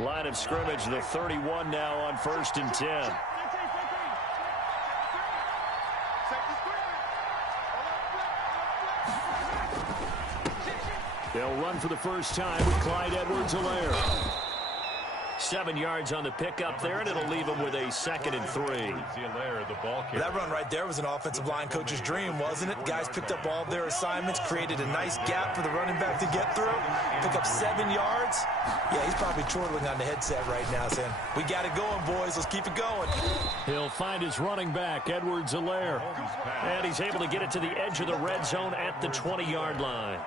Line of scrimmage, the 31 now on 1st and 10. They'll run for the first time with Clyde Edwards-Helaire. 7 yards on the pickup there, and it'll leave him with a 2nd and 3. That run right there was an offensive line coach's dream, wasn't it? Guys picked up all of their assignments, created a nice gap for the running back to get through, pick up 7 yards. Yeah, he's probably chortling on the headset right now saying, we got it going, boys. Let's keep it going. He'll find his running back, Edwards-Helaire. And he's able to get it to the edge of the red zone at the 20-yard line.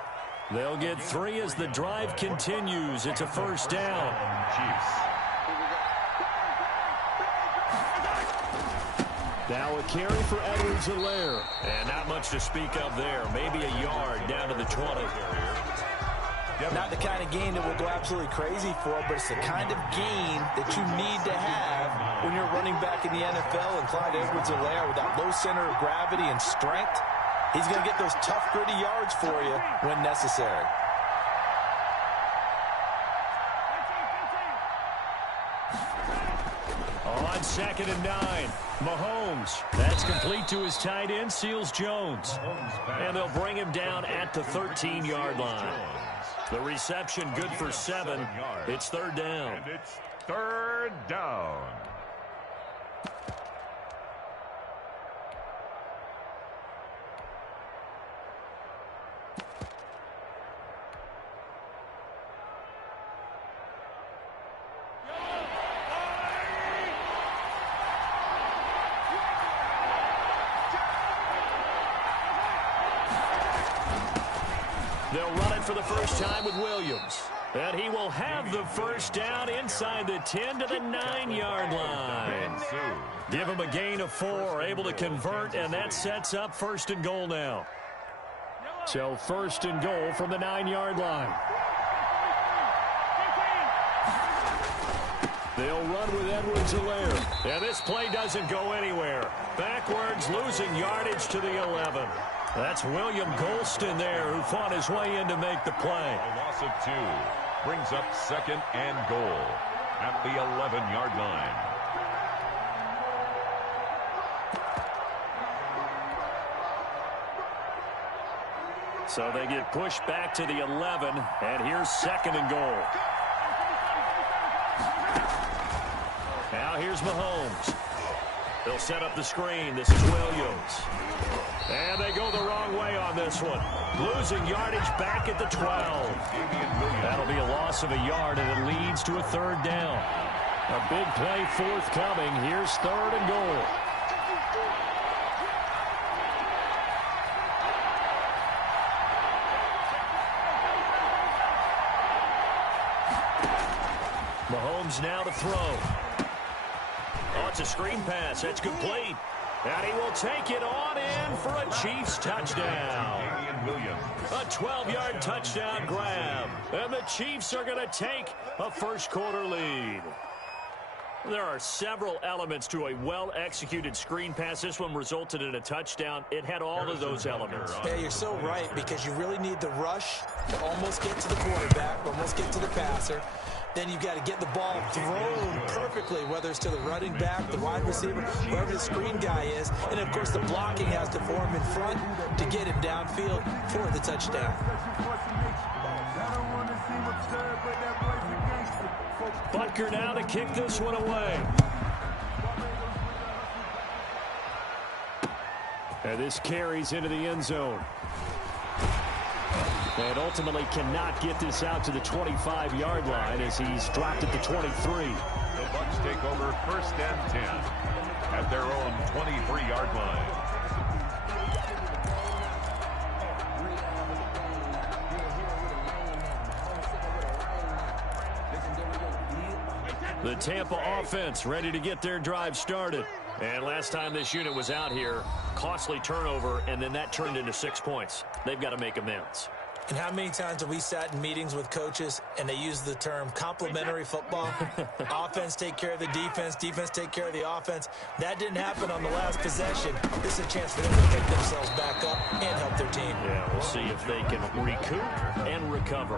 They'll get 3 as the drive continues. It's a first down. Now a carry for Edwards-Helaire. And not much to speak of there. Maybe a yard down to the 20. Not the kind of gain that we'll go absolutely crazy for, but it's the kind of gain that you need to have when you're running back in the NFL. And Clyde Edwards-Helaire, with that low center of gravity and strength, he's going to get those tough, gritty yards for you when necessary. On 2nd and 9, Mahomes. That's complete to his tight end, Seals-Jones. And they'll bring him down at the 13-yard line. The reception good for 7. It's 3rd down. And it's 3rd down. They'll run it for the first time with Williams. And he will have the first down inside the 10 to the 9-yard line. Give him a gain of 4, able to convert, and that sets up 1st and goal now. So 1st and goal from the 9-yard line. They'll run with Edwards-Helaire. And this play doesn't go anywhere. Backwards, losing yardage to the 11. That's William Golston there who fought his way in to make the play. A loss of 2 brings up 2nd and goal at the 11-yard line. So they get pushed back to the 11, and here's 2nd and goal. Now here's Mahomes. They'll set up the screen. This is Williams. And they go the wrong way on this one. Losing yardage back at the 12. That'll be a loss of a yard, and it leads to a 3rd down. A big play forthcoming. Here's 3rd and goal. Mahomes now to throw. Oh, it's a screen pass. That's complete. And he will take it on in for a Chiefs touchdown. A 12-yard touchdown grab. And the Chiefs are going to take a first-quarter lead. There are several elements to a well-executed screen pass. This one resulted in a touchdown. It had all of those elements. Yeah, you're so right, because you really need the rush to almost get to the quarterback, almost get to the passer. Then you've got to get the ball thrown perfectly, whether it's to the running back, the wide receiver, wherever the screen guy is. And, of course, the blocking has to form in front to get him downfield for the touchdown. Butker now to kick this one away. And this carries into the end zone. And ultimately cannot get this out to the 25-yard line as he's dropped at the 23. The Bucs take over 1st and 10 at their own 23-yard line. The Tampa offense ready to get their drive started. And last time this unit was out here, costly turnover, and then that turned into 6 points. They've got to make amends. And how many times have we sat in meetings with coaches and they use the term complementary football? Offense take care of the defense, defense take care of the offense. That didn't happen on the last possession. This is a chance for them to pick themselves back up and help their team. Yeah, we'll see if they can recoup and recover.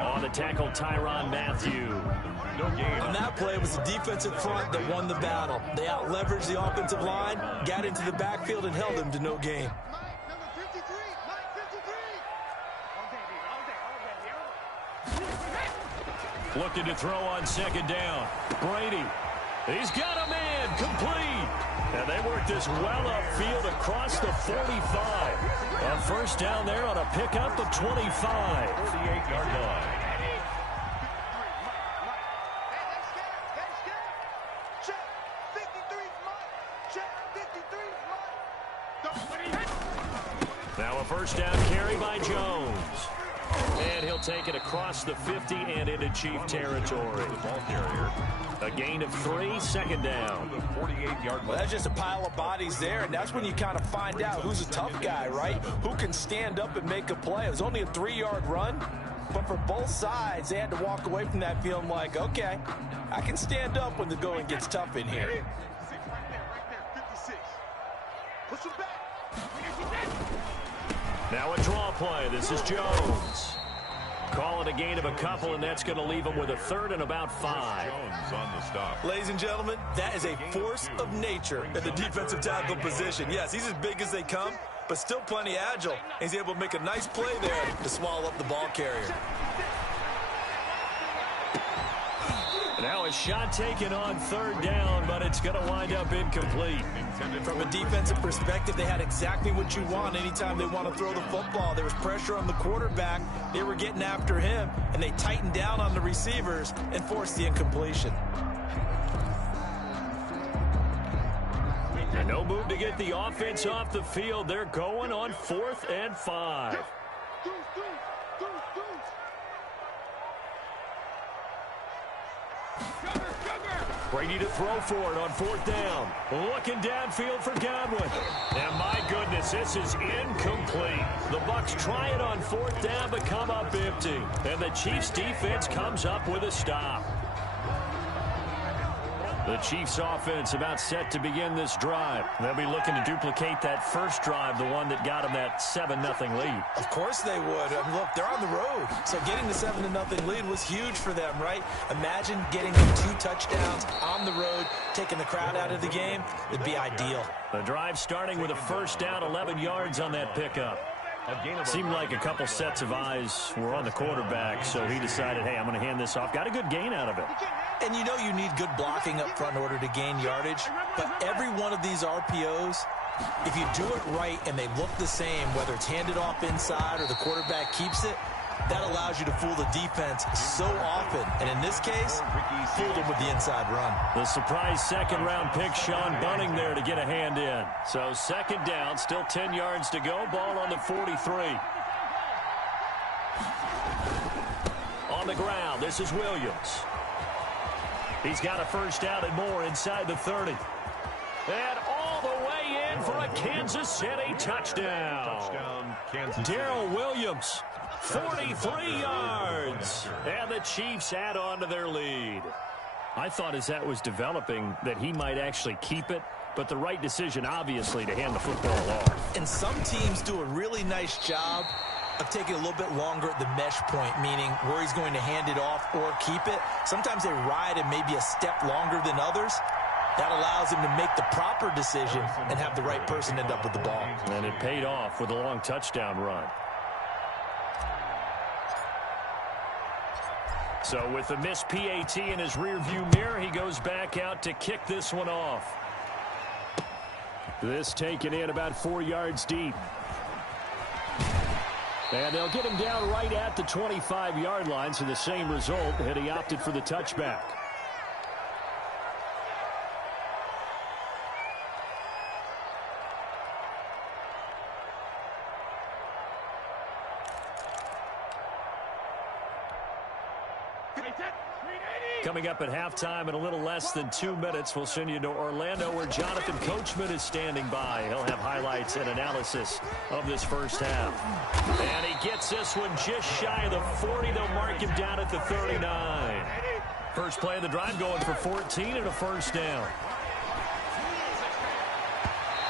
On the tackle, Tyrann Mathieu. No gain. On that play, it was the defensive front that won the battle. They out-leveraged the offensive line, got into the backfield, and held them to no gain. Looking to throw on second down. Brady. He's got a man complete. And they work this well upfield across the 45. A first down there on a pickup of 25. 48-yard line. Now a first down carry by Jones. And he'll take it across the 50 and into Chief territory. Ball carrier. A gain of 3, second down. 48-yard Well, that's just a pile of bodies there, and that's when you kind of find out who's a tough guy, right? Who can stand up and make a play. It was only a 3-yard run, but for both sides, they had to walk away from that feeling like, okay, I can stand up when the going gets tough in here. Now a draw play. This is Jones. Call it a gain of a couple, and that's going to leave him with a third and about 5. Jones on the stop. Ladies and gentlemen, that is a force of nature at the defensive tackle position. Yes, he's as big as they come, but still plenty agile. He's able to make a nice play there to swallow up the ball carrier. Now a shot taken on third down, but it's going to wind up incomplete. From a defensive perspective, they had exactly what you want anytime they want to throw the football. There was pressure on the quarterback. They were getting after him, and they tightened down on the receivers and forced the incompletion. And no move to get the offense off the field. They're going on 4th and 5. Brady to throw for it on 4th down. Looking downfield for Godwin. And my goodness, this is incomplete. The Bucs try it on 4th down, but come up empty. And the Chiefs defense comes up with a stop. The Chiefs offense about set to begin this drive. They'll be looking to duplicate that first drive, the one that got them that 7-0 lead. Of course they would. I mean, look, they're on the road. So getting the 7-0 lead was huge for them, right? Imagine getting 2 touchdowns on the road, taking the crowd out of the game. It'd be ideal. The drive starting with a first down, 11 yards on that pickup. Seemed like a couple sets of eyes were on the quarterback, so he decided, hey, I'm going to hand this off. Got a good gain out of it. And you know you need good blocking up front in order to gain yardage, but every one of these RPOs, if you do it right and they look the same, whether it's handed off inside or the quarterback keeps it, that allows you to fool the defense so often. And in this case, fooled them with the inside run. The surprise second-round pick, Sean Bunning, there to get a hand in. So second down, still 10 yards to go. Ball on the 43. On the ground, this is Williams. He's got a first down and more inside the 30. And all the way in for a Kansas City touchdown. Darrell Williams, 43 yards. And the Chiefs add on to their lead. I thought as that was developing that he might actually keep it, but the right decision, obviously, to hand the football off. And some teams do a really nice job of taking a little bit longer at the mesh point, meaning where he's going to hand it off or keep it. Sometimes they ride it maybe a step longer than others. That allows him to make the proper decision and have the right person end up with the ball. And it paid off with a long touchdown run. So with the missed PAT in his rearview mirror, he goes back out to kick this one off. This taken in about 4 yards deep. And they'll get him down right at the 25-yard line, so the same result, and he opted for the touchback. Coming up at halftime in a little less than 2 minutes, we'll send you to Orlando where Jonathan Coachman is standing by. He'll have highlights and analysis of this first half. And he gets this one just shy of the 40. They'll mark him down at the 39. First play of the drive going for 14 and a first down.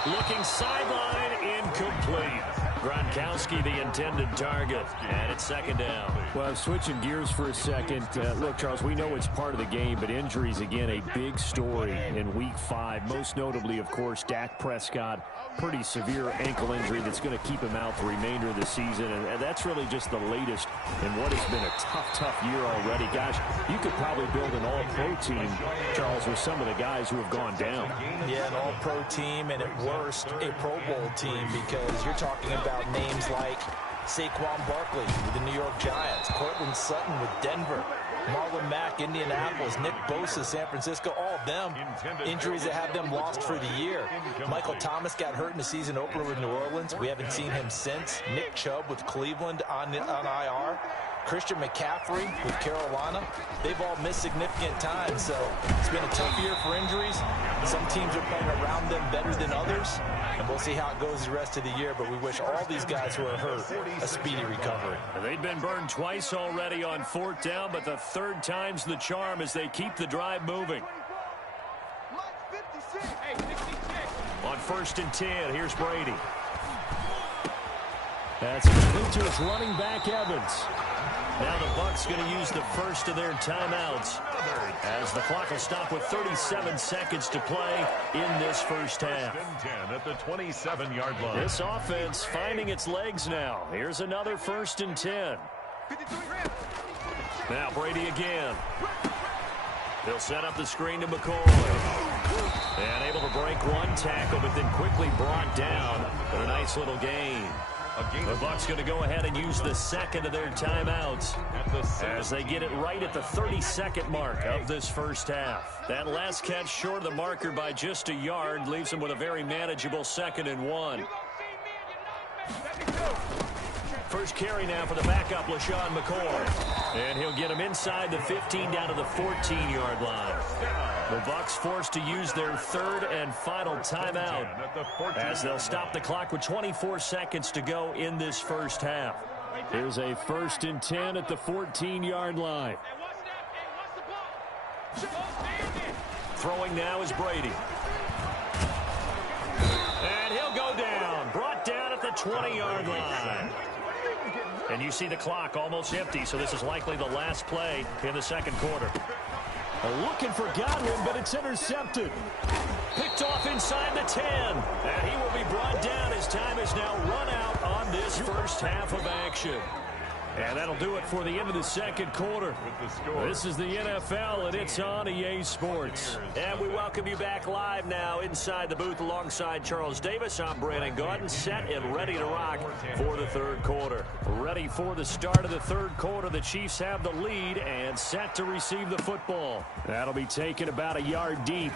Looking sideline, incomplete. Gronkowski, the intended target, and it's second down. Well, switching gears for a second. Look, Charles, we know it's part of the game, but injuries, again, a big story in Week 5. Most notably, of course, Dak Prescott. Pretty severe ankle injury that's going to keep him out the remainder of the season, and that's really just the latest in what has been a tough year already. Gosh, you could probably build an all-pro team, Charles, with some of the guys who have gone down. Yeah, an all-pro team, and at worst, a Pro Bowl team, because you're talking about names like Saquon Barkley with the New York Giants, Cortland Sutton with Denver, Marlon Mack, Indianapolis, Nick Bosa, San Francisco, all of them injuries that have them lost for the year. Michael Thomas got hurt in the season opener with New Orleans. We haven't seen him since. Nick Chubb with Cleveland on IR. Christian McCaffrey with Carolina. They've all missed significant time, so it's been a tough year for injuries. Some teams are playing around them better than others, and we'll see how it goes the rest of the year, but we wish all these guys who are hurt a speedy recovery. They've been burned twice already on fourth down, but the third time's the charm as they keep the drive moving. On 1st and 10, here's Brady. That's complete to his running back, Evans. Now the Bucs going to use the first of their timeouts as the clock will stop with 37 seconds to play in this first half. 10 at the 27-yard line. This offense finding its legs now. Here's another 1st and 10. Now Brady again. He'll set up the screen to McCoy. And able to break one tackle, but then quickly brought down. But a nice little gain. The Bucs going to go ahead and use the second of their timeouts as they get it right at the 32nd mark of this first half. That last catch short of the marker by just a yard leaves them with a very manageable 2nd and 1. First carry now for the backup, LaShawn McCoy. And he'll get him inside the 15 down to the 14-yard line. The Bucs forced to use their third and final timeout as they'll stop the clock with 24 seconds to go in this first half. Here's a 1st and 10 at the 14-yard line. Throwing now is Brady. And he'll go down. Brought down at the 20-yard line. And you see the clock almost empty, so this is likely the last play in the second quarter. Looking for Godwin, but it's intercepted. Picked off inside the 10. And he will be brought down as time is now run out on this first half of action. And that'll do it for the end of the second quarter. This is the NFL, and it's on EA Sports. And we welcome you back live now inside the booth alongside Charles Davis. I'm Brandon Gordon, set and ready to rock for the third quarter. Ready for the start of the third quarter. The Chiefs have the lead and set to receive the football. That'll be taken about a yard deep.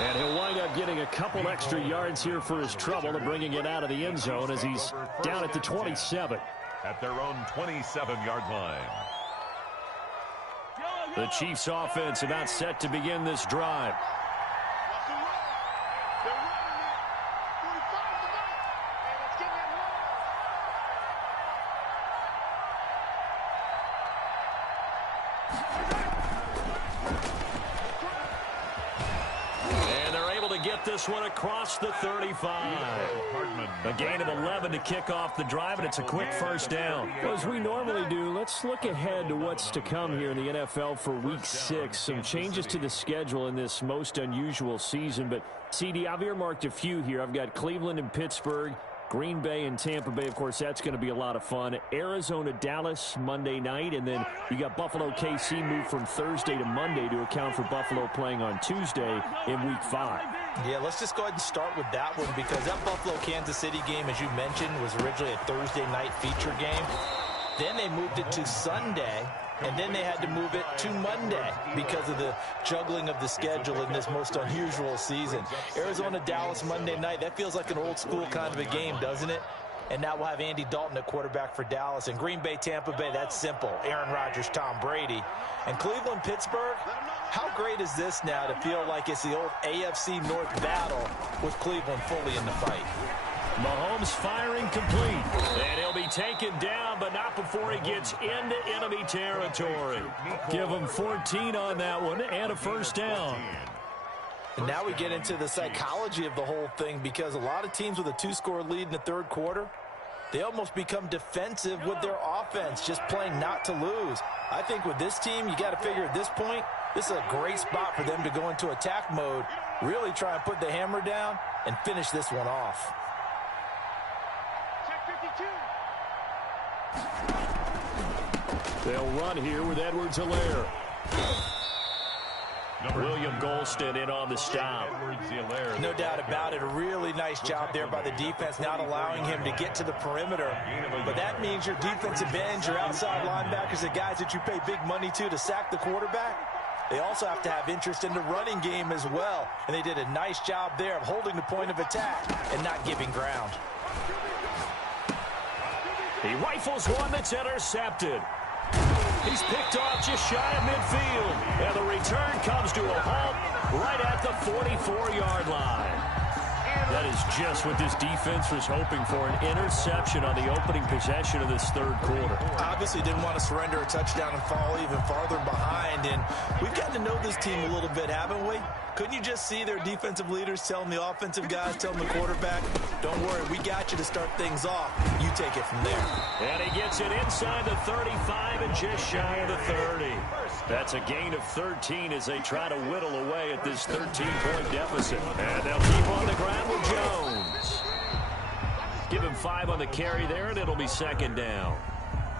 And he'll wind up getting a couple extra yards here for his trouble and bringing it out of the end zone as he's down at the 27. At their own 27-yard line. The Chiefs offense about set to begin this drive. Get this one across the 35. A gain of 11 to kick off the drive, and it's a quick first down. Well, as we normally do, let's look ahead to what's to come here in the NFL for Week 6. Some changes to the schedule in this most unusual season, but CD, I've earmarked a few here. I've got Cleveland and Pittsburgh, Green Bay and Tampa Bay. Of course, that's going to be a lot of fun. Arizona, Dallas, Monday night. And then you got Buffalo, KC moved from Thursday to Monday to account for Buffalo playing on Tuesday in Week 5. Yeah, let's just go ahead and start with that one because that Buffalo-Kansas City game, as you mentioned, was originally a Thursday night feature game. Then they moved it to Sunday, and then they had to move it to Monday because of the juggling of the schedule in this most unusual season. Arizona-Dallas Monday night, that feels like an old school kind of a game, doesn't it? And now we'll have Andy Dalton at quarterback for Dallas. And Green Bay, Tampa Bay, that's simple. Aaron Rodgers, Tom Brady. And Cleveland, Pittsburgh, how great is this now to feel like it's the old AFC North battle with Cleveland fully in the fight? Mahomes firing complete. And he'll be taken down, but not before he gets into enemy territory. Give him 14 on that one and a first down. And now we get into the psychology of the whole thing, because a lot of teams with a 2-score lead in the third quarter, they almost become defensive with their offense, just playing not to lose. I think with this team, you got to figure at this point, this is a great spot for them to go into attack mode, really try and put the hammer down and finish this one off. They'll run here with Edwards-Helaire. William Golston in on the stop. No doubt about it. A really nice job there by the defense, not allowing him to get to the perimeter. But that means your defensive ends, your outside linebackers, the guys that you pay big money to sack the quarterback, they also have to have interest in the running game as well. And they did a nice job there of holding the point of attack and not giving ground. He rifles one that's intercepted. He's picked off just shy of midfield. And the return comes to a halt right at the 44-yard line. That is just what this defense was hoping for, an interception on the opening possession of this third quarter. Obviously didn't want to surrender a touchdown and fall even farther behind. And we've gotten to know this team a little bit, haven't we? Couldn't you just see their defensive leaders telling the offensive guys, telling the quarterback, don't worry, we got you to start things off. You take it from there. And he gets it inside the 35 and just shy of the 30. That's a gain of 13 as they try to whittle away at this 13-point deficit. And they'll keep on the ground with Jones. Give him 5 on the carry there, and it'll be second down.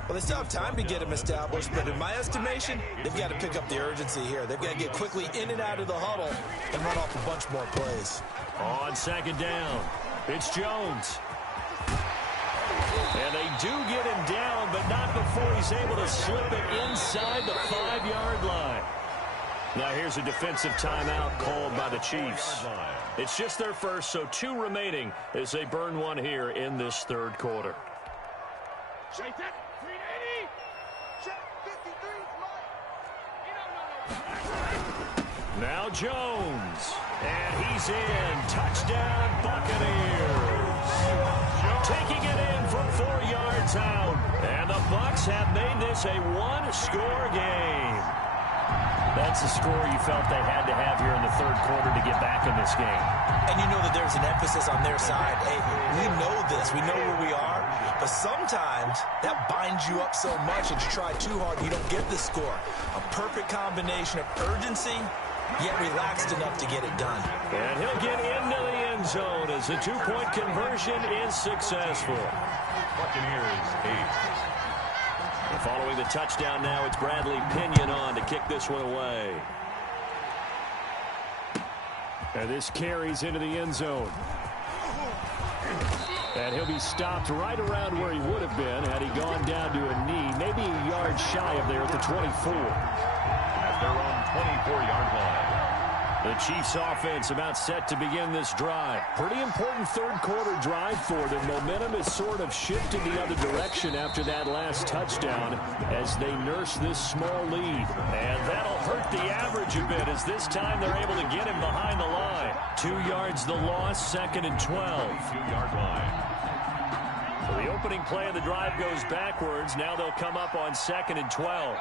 Well, they still have time to get him established, but in my estimation, they've got to pick up the urgency here. They've got to get quickly in and out of the huddle and run off a bunch more plays. On second down, it's Jones. And they do get him down, but not before he's able to slip it inside the 5-yard line. Now here's a defensive timeout called by the Chiefs. It's just their first, so 2 remaining as they burn one here in this third quarter. Now Jones, and he's in. Touchdown, Buccaneers. Taking it in from 4 yards out, and the Bucs have made this a 1-score game. That's the score you felt they had to have here in the third quarter to get back in this game. And you know that there's an emphasis on their side. Hey, we know this. We know where we are. But sometimes that binds you up so much that you try too hard and you don't get the score. A perfect combination of urgency, yet relaxed enough to get it done. And he'll get into the end zone as the 2-point conversion is successful. Buccaneers 8. And following the touchdown now, it's Bradley Pinion on to kick this one away. And this carries into the end zone. And he'll be stopped right around where he would have been had he gone down to a knee, maybe a yard shy of there at the 24. At their own 24-yard line. The Chiefs offense about set to begin this drive. Pretty important third quarter drive for them. Momentum has sort of shifted the other direction after that last touchdown as they nurse this small lead. And that'll hurt the average a bit as this time they're able to get him behind the line. 2 yards the loss, 2nd and 12. 2-yard line. So the opening play of the drive goes backwards. Now they'll come up on 2nd and 12.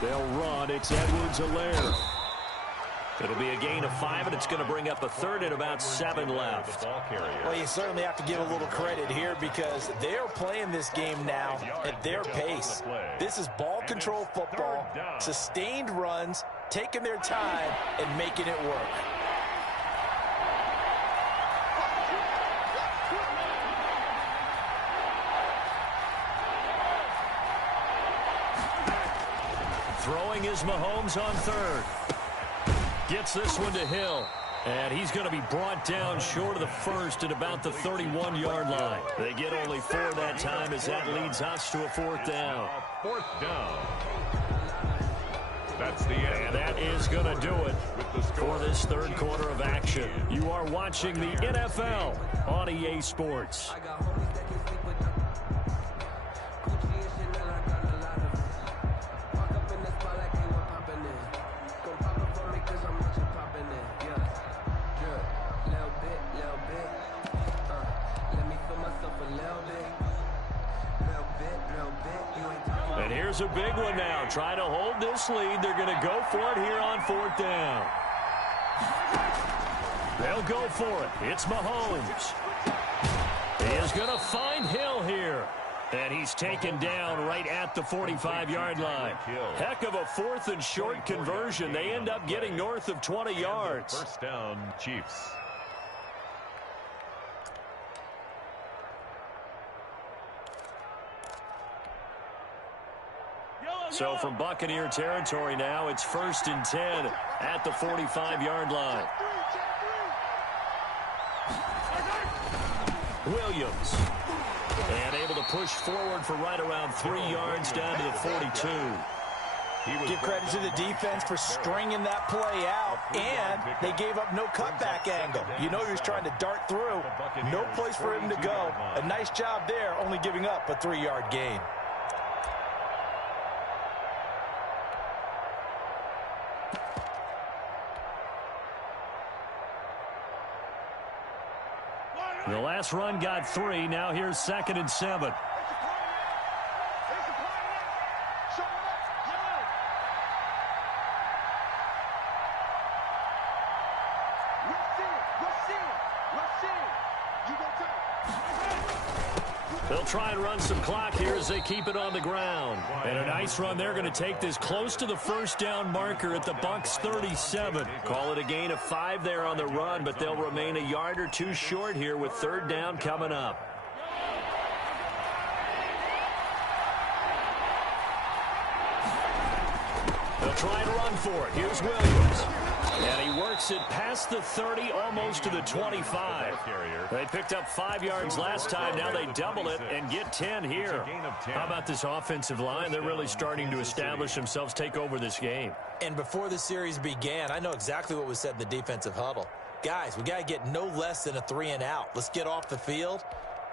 They'll run. It's Edwards-Helaire. It'll be a gain of 5, and it's going to bring up a third and about 7 left. Well, you certainly have to give a little credit here because they're playing this game now at their pace. This is ball control football, sustained runs, taking their time, and making it work. Throwing is Mahomes on third. Gets this one to Hill. And he's going to be brought down short of the first at about the 31-yard line. They get only 4 that time as that leads us to a 4th down. 4th down. That's the end. And that is going to do it for this third quarter of action. You are watching the NFL on EA Sports. And here's a big one now. Trying to hold this lead. They're going to go for it here on fourth down. They'll go for it. It's Mahomes. He is going to find Hill here. And he's taken down right at the 45-yard line. Heck of a fourth and short conversion. They end up getting north of 20 yards. First down, Chiefs. So from Buccaneer territory now, it's 1st and 10 at the 45-yard line. Williams. And able to push forward for right around 3 yards down to the 42. Give credit to the defense for stringing that play out, and they gave up no cutback angle. You know he was trying to dart through. No place for him to go. A nice job there, only giving up a 3-yard gain. The last run got 3. Now here's 2nd and 7. They'll try and run some clock here as they keep it on the ground. And a nice run. They're going to take this close to the first down marker at the Bucs 37. Call it a gain of 5 there on the run, but they'll remain a yard or 2 short here with 3rd down coming up. They'll try and run for it. Here's Williams. And he works it past the 30, almost to the 25. They picked up 5 yards last time. Now they double it and get 10 here. How about this offensive line? They're really starting to establish themselves, take over this game. And before the series began, I know exactly what was said in the defensive huddle. Guys, we got to get no less than a 3 and out. Let's get off the field.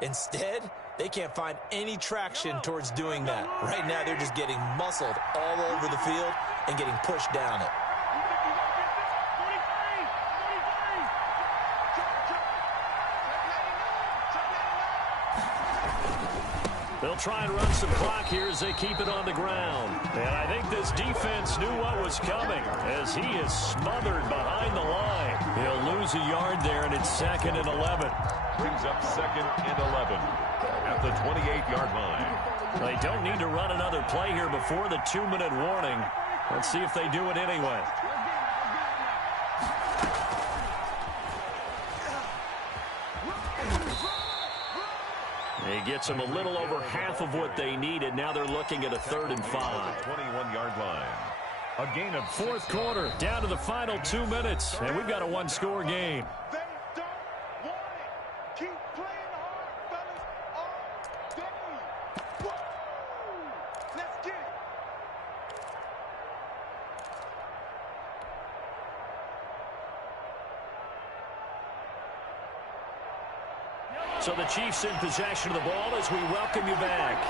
Instead, they can't find any traction towards doing that. Right now, they're just getting muscled all over the field and getting pushed down it. They'll try and run some clock here as they keep it on the ground. And I think this defense knew what was coming as he is smothered behind the line. He'll lose a yard there, and it's 2nd and 11. Brings up 2nd and 11 at the 28-yard line. They don't need to run another play here before the 2-minute warning. Let's see if they do it anyway. He gets them a little over half of what they needed. Now they're looking at a 3rd and 5. 21-yard line. A gain of 4th quarter, down to the final 2 minutes, and we've got a 1-score game. They don't want it. Keep playing hard, fellas, all day. Woo! Let's get it. So the Chiefs in possession of the ball as we welcome you back.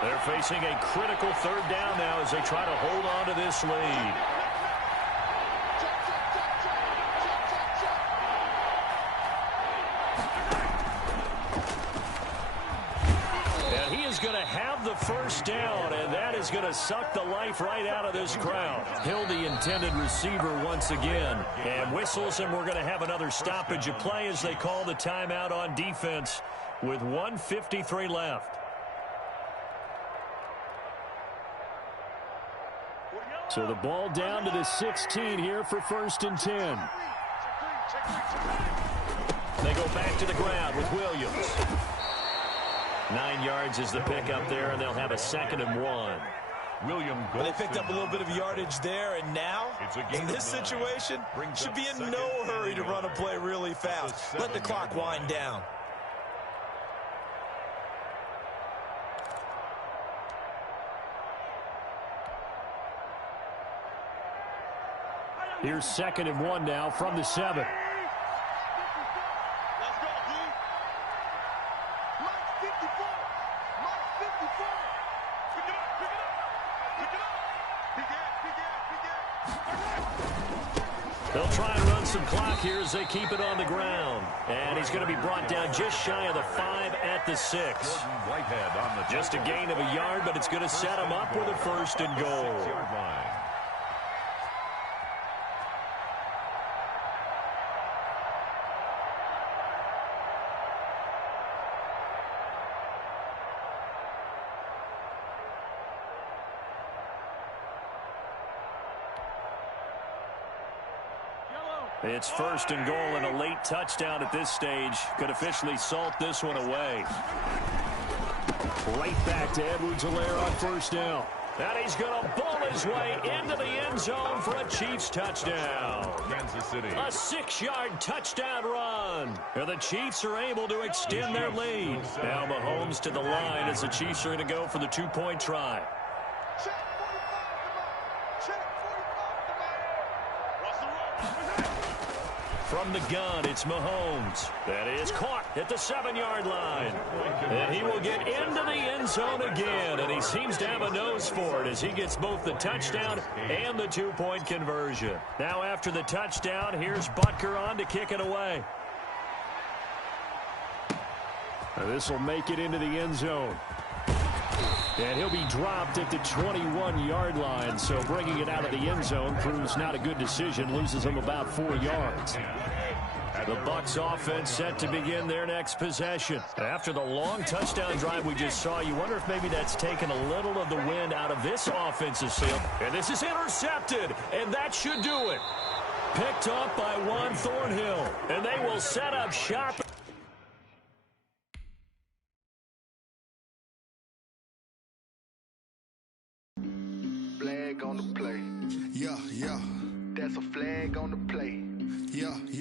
They're facing a critical 3rd down now as they try to hold on to this lead. And he is going to have the first down, and that is going to suck the life right out of this crowd. Hill, the intended receiver once again, and whistles, and we're going to have another stoppage of play as they call the timeout on defense with 1:53 left. So the ball down to the 16 here for 1st and 10. They go back to the ground with Williams. 9 yards is the pickup there, and they'll have a 2nd and 1. Well, they picked up a little bit of yardage there, and now, in this situation, should be in no hurry to run a play really fast. Let the clock wind down. Here's 2nd and 1 now from the 7. Let's go, D. Mike 54. Mike 54. Pick it up, pick it up. Pick it up. They'll try and run some clock here as they keep it on the ground. And he's going to be brought down just shy of the 5 at the 6. Whitehead on the Just a gain of a yard, but it's going to set him up with a 1st and goal. 6-yard line. It's 1st and goal, and a late touchdown at this stage could officially salt this one away. Right back to Edwards-Helaire on 1st down. And he's going to bull his way into the end zone for a Chiefs touchdown. Kansas City. A 6-yard touchdown run. And the Chiefs are able to extend their lead. Now Mahomes to the line as the Chiefs are going to go for the 2-point try. Check 45 to Mike. Check 45 to Mike. From the gun, it's Mahomes. That is caught at the 7-yard line. And he will get into the end zone again. And he seems to have a nose for it as he gets both the touchdown and the 2-point conversion. Now after the touchdown, here's Butker on to kick it away. This will make it into the end zone. And he'll be dropped at the 21-yard line, so bringing it out of the end zone proves not a good decision, loses him about 4 yards. The Bucs offense set to begin their next possession. After the long touchdown drive we just saw, you wonder if maybe that's taken a little of the wind out of this offensive field. And this is intercepted, and that should do it. Picked up by Juan Thornhill, and they will set up shop. Flag on the play. Yeah, yeah. That's a flag on the play. Yeah, yeah.